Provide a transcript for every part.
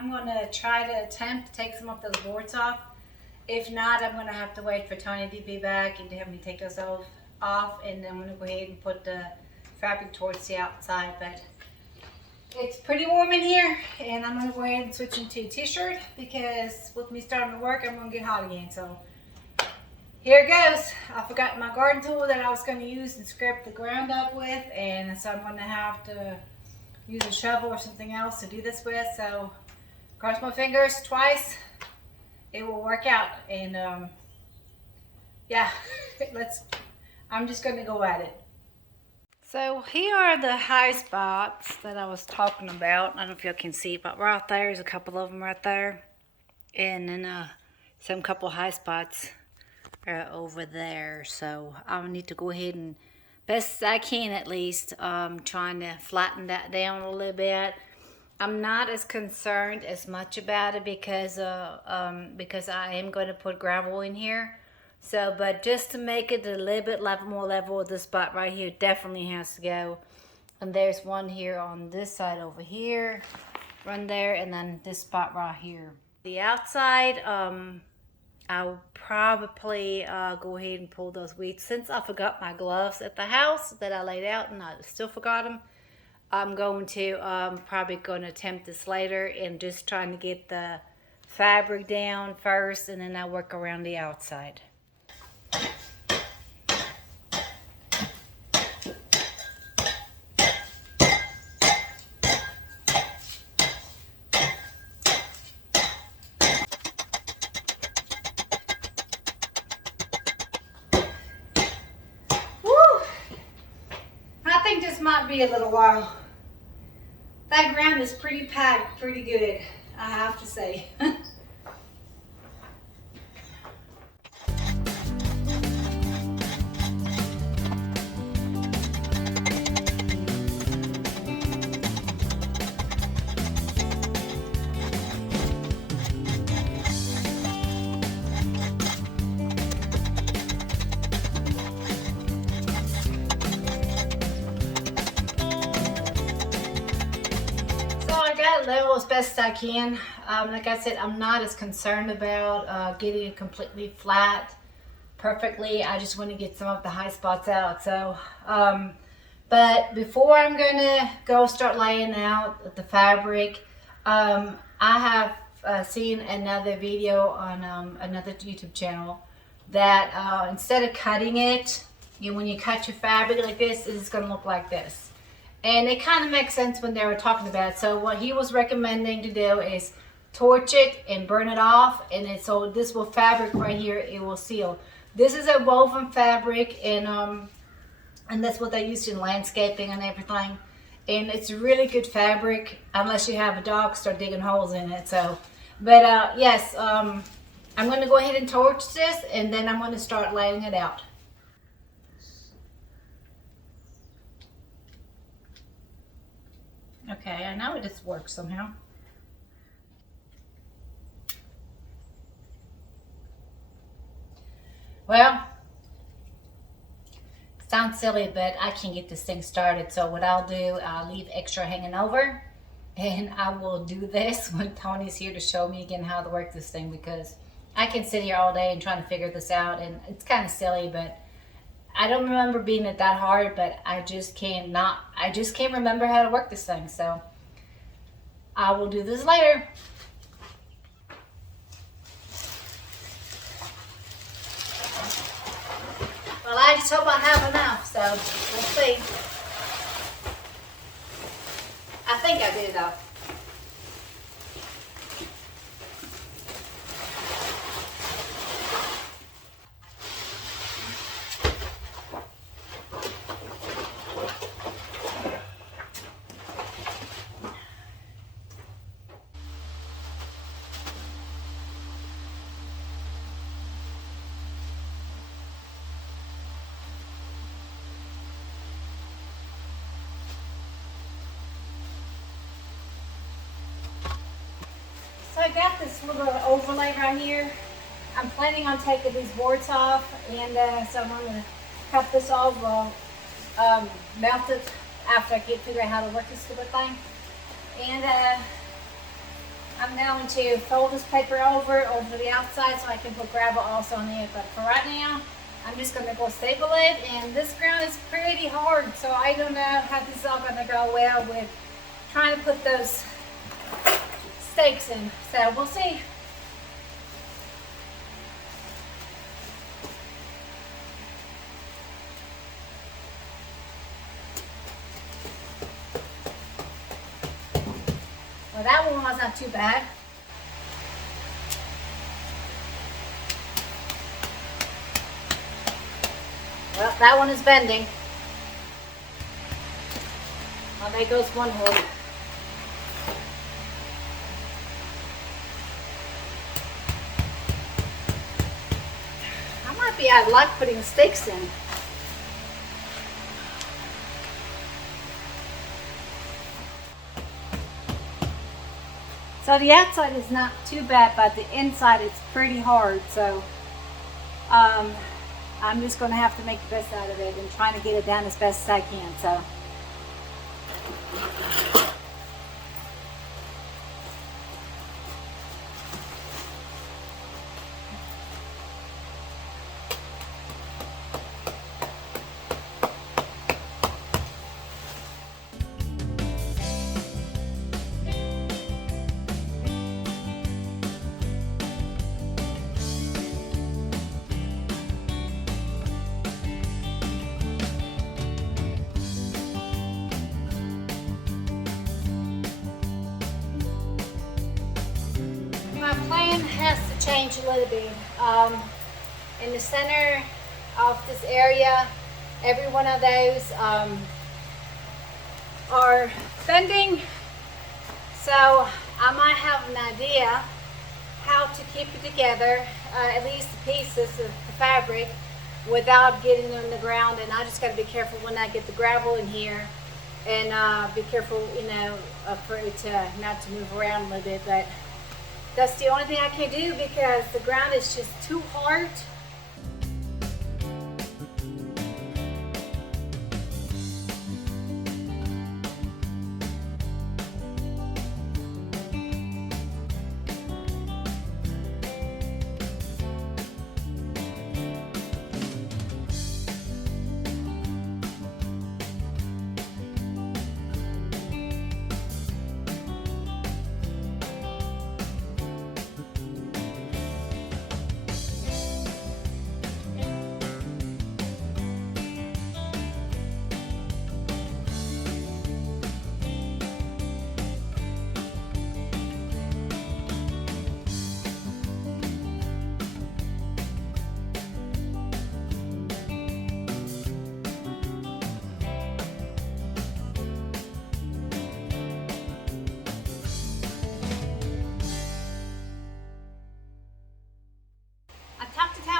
I'm gonna try to attempt to take some of those boards off. If not, I'm gonna have to wait for Tony to be back and to have me take those off, and then I'm gonna go ahead and put the fabric towards the outside. But it's pretty warm in here, and I'm gonna go ahead and switch into a t-shirt because with me starting to work, I'm gonna get hot again. So here it goes. I forgot my garden tool that I was gonna use and scrape the ground up with, and so I'm gonna have to use a shovel or something else to do this with. So cross my fingers twice, it will work out. And yeah, I'm just gonna go at it. So here are the high spots that I was talking about. I don't know if y'all can see, but right there's a couple of them right there, and then some couple high spots over there. So I need to go ahead and, best as I can at least, trying to flatten that down a little bit. I'm not as concerned as much about it because I am going to put gravel in here. So, but just to make it a little bit more level, this spot right here definitely has to go. And there's one here on this side over here, run there, and then this spot right here. The outside, I'll probably go ahead and pull those weeds. Since I forgot my gloves at the house that I laid out and I still forgot them, I'm going to probably going to attempt this later and just trying to get the fabric down first, and then I'll work around the outside. I think this might be a little while. That ground is pretty packed, pretty good, I have to say. Level as best as I can. Like I said, I'm not as concerned about getting it completely flat perfectly. I just want to get some of the high spots out. So but before I'm gonna go start laying out the fabric, I have seen another video on another YouTube channel that instead of cutting it, when you cut your fabric like this, it's gonna look like this. And it kind of makes sense when they were talking about it. So what he was recommending to do is torch it and burn it off, and so this will fabric right here, it will seal. This is a woven fabric, and that's what they used in landscaping and everything. And it's really good fabric, unless you have a dog start digging holes in it. So, but yes, I'm going to go ahead and torch this, and then I'm going to start laying it out. Okay, I know it just works somehow. Well, sounds silly, but I can't get this thing started. So what I'll do, I'll leave extra hanging over, and I will do this when Tony's here to show me again how to work this thing, because I can sit here all day and trying to figure this out, and it's kind of silly, but I don't remember being it that hard, but I just can't remember how to work this thing. So I will do this later. Well, I just hope I have enough, so we'll see. I think I do though. So I got this little overlay right here. I'm planning on taking these boards off, and so I'm going to cut this off, melt it after I figure out how to work this stupid thing. And I'm going to fold this paper over the outside so I can put gravel also on it. But for right now, I'm just going to go staple it. And this ground is pretty hard, so I don't know how this is all going to go well with trying to put those stakes in. So we'll see. Well, that one was not too bad. Well, that one is bending. Well, there goes one hole. I might be out of luck putting stakes in. So the outside is not too bad, but the inside it's pretty hard. So I'm just going to have to make the best out of it and trying to get it down as best as I can. So. My plan has to change a little bit. In the center of this area, every one of those are bending, so I might have an idea how to keep it together, at least the pieces of the fabric, without getting them in the ground. And I just got to be careful when I get the gravel in here, and be careful, you know, for it to not to move around a little bit. But that's the only thing I can do because the ground is just too hard.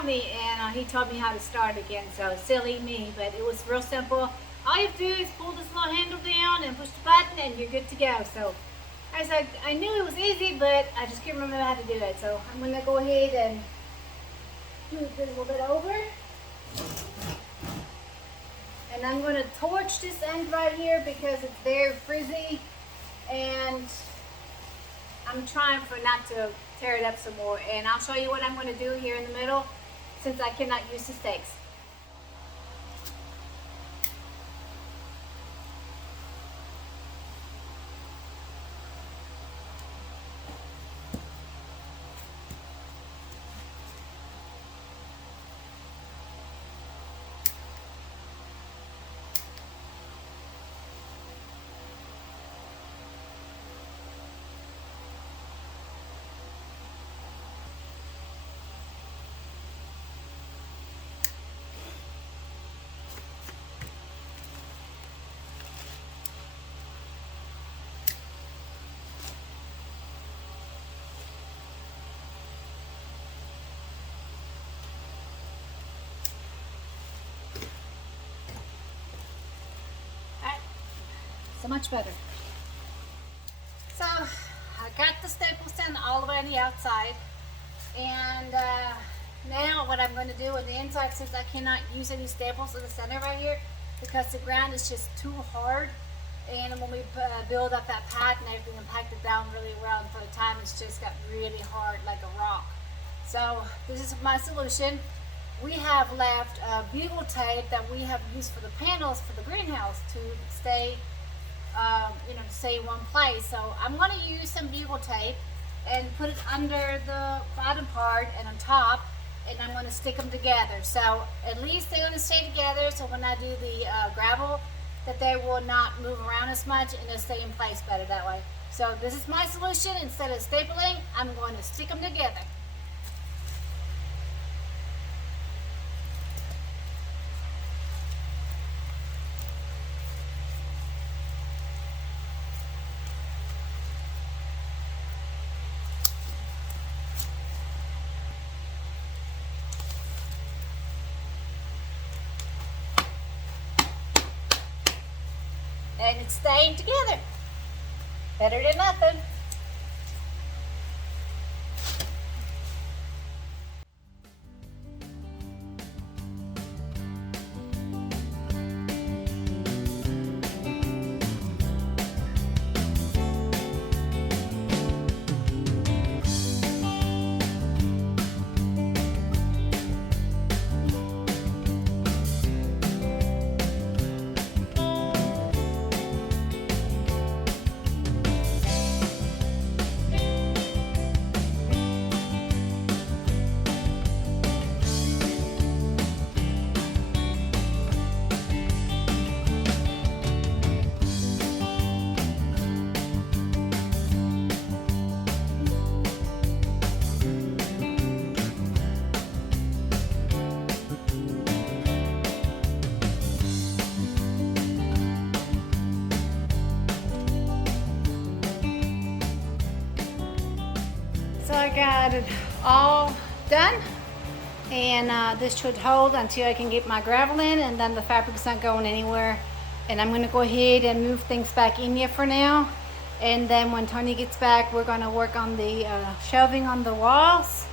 And he taught me how to start again, so silly me, but it was real simple. All you have to do is pull this little handle down and push the button and you're good to go. So I knew it was easy, but I just can't remember how to do it. So I'm going to go ahead and move this a little bit over. And I'm going to torch this end right here because it's very frizzy, and I'm trying for not to tear it up some more. And I'll show you what I'm going to do here in the middle, since I cannot use the stakes. So much better. So I got the staples in all the way on the outside, and now what I'm going to do on the inside, since I cannot use any staples in the center right here because the ground is just too hard And when we build up that pad and everything and packed it down really well, and for the time it's just got really hard like a rock. So this is my solution. We have left bugle tape that we have used for the panels for the greenhouse to stay, to stay in one place. So I'm going to use some bugle tape and put it under the bottom part and on top, and I'm going to stick them together. So at least they're going to stay together. So when I do the gravel, that they will not move around as much and they'll stay in place better that way. So this is my solution. Instead of stapling, I'm going to stick them together. And it's staying together. Better than nothing. So I got it all done, and this should hold until I can get my gravel in, and then the fabric's not going anywhere. And I'm gonna go ahead and move things back in here for now. And then when Tony gets back, we're gonna work on the shelving on the walls.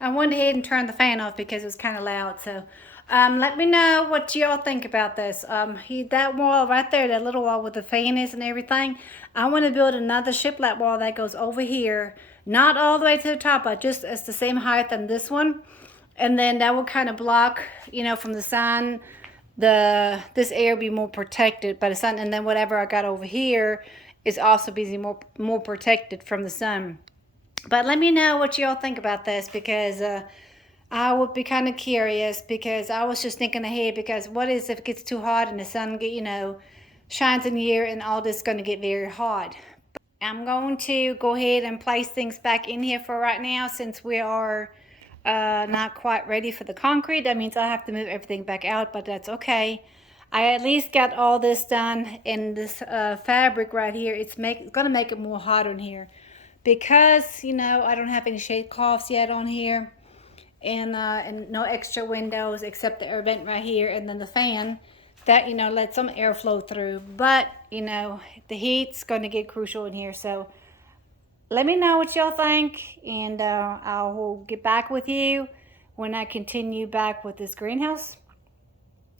I went ahead and turned the fan off because it was kind of loud. So let me know what y'all think about this. That wall right there, that little wall with the fan is and everything, I want to build another shiplap wall that goes over here, not all the way to the top, but just it's the same height than this one. And then that will kind of block, from the sun. This area will be more protected by the sun, and then whatever I got over here is also be more protected from the sun. But let me know what y'all think about this, because I would be kind of curious, because I was just thinking ahead, because what is if it gets too hot and the sun shines in here and all this is going to get very hot. But I'm going to go ahead and place things back in here for right now, since we are not quite ready for the concrete. That means I have to move everything back out, but that's okay. I at least got all this done, and this fabric right here, it's going to make it more hotter in here. Because, I don't have any shade cloths yet on here, and no extra windows except the air vent right here, and then the fan that, let some air flow through. But, the heat's going to get crucial in here. So let me know what y'all think, and I will get back with you when I continue back with this greenhouse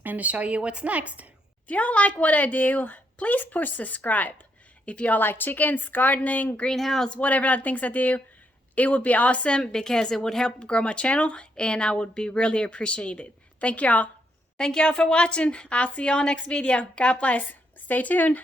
and to show you what's next. If y'all like what I do, please push subscribe. If y'all like chickens, gardening, greenhouse, whatever other things I do, it would be awesome, because it would help grow my channel, and I would be really appreciated. Thank y'all. Thank y'all for watching. I'll see y'all next video. God bless. Stay tuned.